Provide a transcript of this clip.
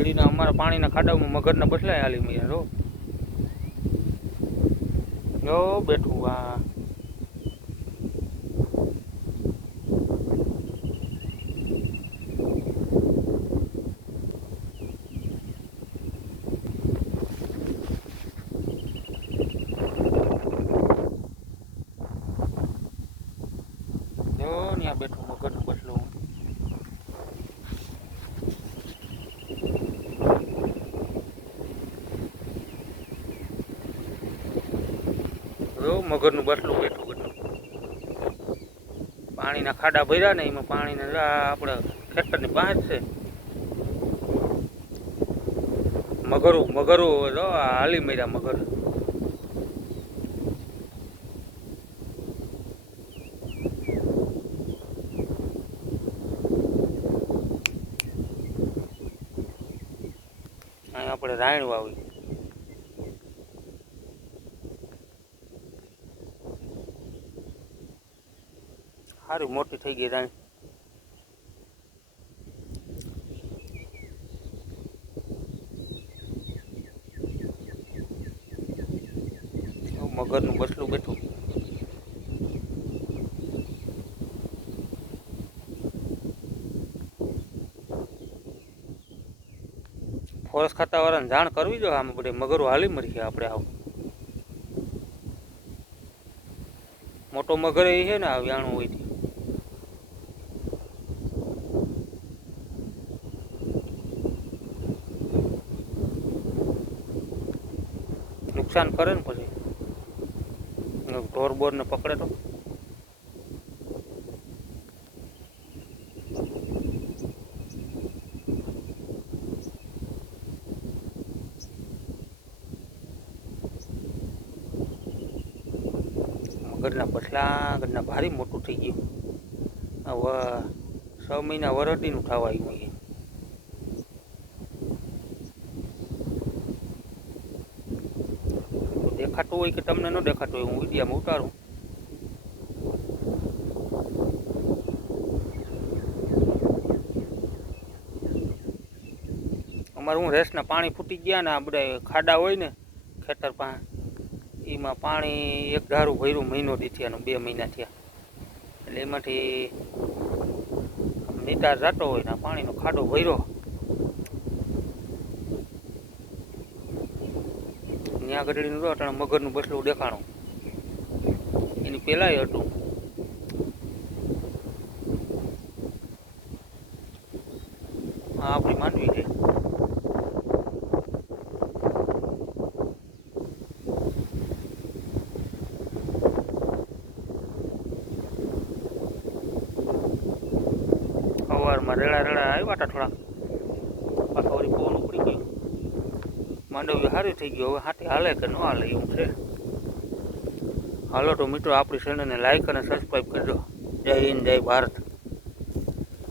ગરડીના અમારા પાણીના ખાડામાં મગરના બસલાય હાલી મૈયા જો બેઠું આ ત્યાં બેઠું મગરનું બસલું મગરનું બસલું બેઠું બેઠું પાણીના ખાડા ભર્યા ને એમાં પાણીને આપણે ખેતરની બહાર છે મગરું હાલી મર્યા મગર અહીં આપણે રાયણ વાવી સારી મોટી થઈ ગઈ રાયણ મગરનું બસલું બેઠું ફોરેસ્ટ ખાતાવાળાને જાણ કરવી જોઈએ આમાં બધે મગરો હાલી મરી છે આપણે આવું મોટો મગર એ છે ને આ વ્યાણું હોય નુકસાન કરે ને પછી ઢોર બોર ને પકડે તો મગરના બસલા ગરના ભારી મોટું થઈ ગયું હવે 6 મહિના વરડીનું થવા આવ્યું દેખાતું હોય કે તમને ન દેખાતું હોય હું વિડીયામાં ઉતારું અમારે હું રેસના પાણી ફૂટી ગયા ને આ બધા ખાડા હોય ને ખેતર પાસે એમાં પાણી એક ધારું ભર્યું મહિનો દી થયા 2 મહિના થયા એટલે એમાંથી નિતાર જતો હોય ને પાણીનો ખાડો ભર્યો ત્યાં ગઢડીનું અટાણે મગરનું બસલું દેખાણું એની પહેલાંય હતું આ આપણી માંડવી છે સવારમાં રેડા આવ્યા હતા થોડા પાછા વળી પવન ઉપડી ગયો માંડવી સારી થઈ ગયો હવે હાથી હાલે કે ન હાલે એવું છે હાલો તો મિત્રો આપણી ચેનલને લાઈક અને સબસ્ક્રાઈબ કરજો જય હિન્દ જય ભારત